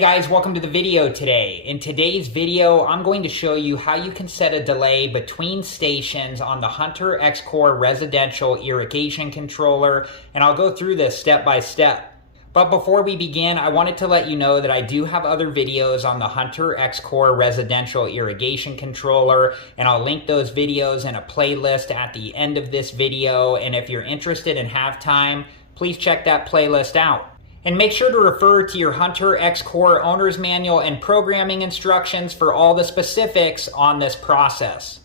Hey guys, welcome to the video today. In today's video, I'm going to show you how you can set a delay between stations on the Hunter X-Core residential irrigation controller, and I'll go through this step by step. But before we begin, I wanted to let you know that I do have other videos on the Hunter X-Core residential irrigation controller, and I'll link those videos in a playlist at the end of this video, and if you're interested and have time, please check that playlist out. And make sure to refer to your Hunter X-Core owner's manual and programming instructions for all the specifics on this process.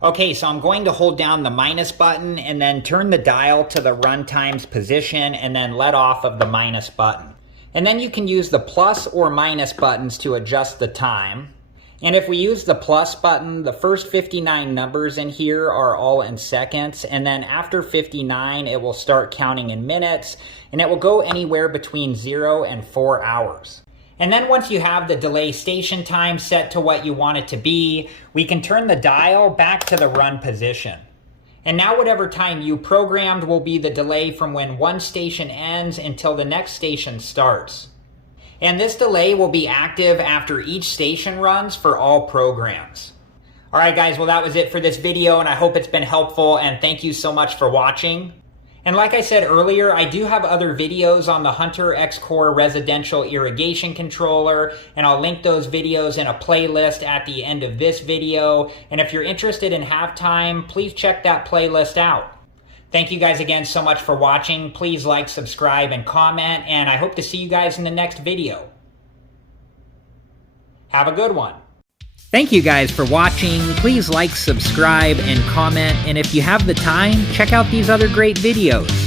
Okay, so I'm going to hold down the minus button and then turn the dial to the run times position and then let off of the minus button. And then you can use the plus or minus buttons to adjust the time. And if we use the plus button, the first 59 numbers in here are all in seconds, and then after 59 it will start counting in minutes, and it will go anywhere between 0 and 4 hours. And then once you have the delay station time set to what you want it to be, we can turn the dial back to the run position. And now whatever time you programmed will be the delay from when one station ends until the next station starts. And this delay will be active after each station runs for all programs. Alright guys, well that was it for this video, and I hope it's been helpful, and thank you so much for watching. And like I said earlier, I do have other videos on the Hunter X-Core residential irrigation controller, and I'll link those videos in a playlist at the end of this video. And if you're interested and have time, please check that playlist out. Thank you guys again so much for watching. Please like, subscribe, and comment, and I hope to see you guys in the next video. Have a good one. Thank you guys for watching. Please like, subscribe, and comment, and if you have the time, check out these other great videos.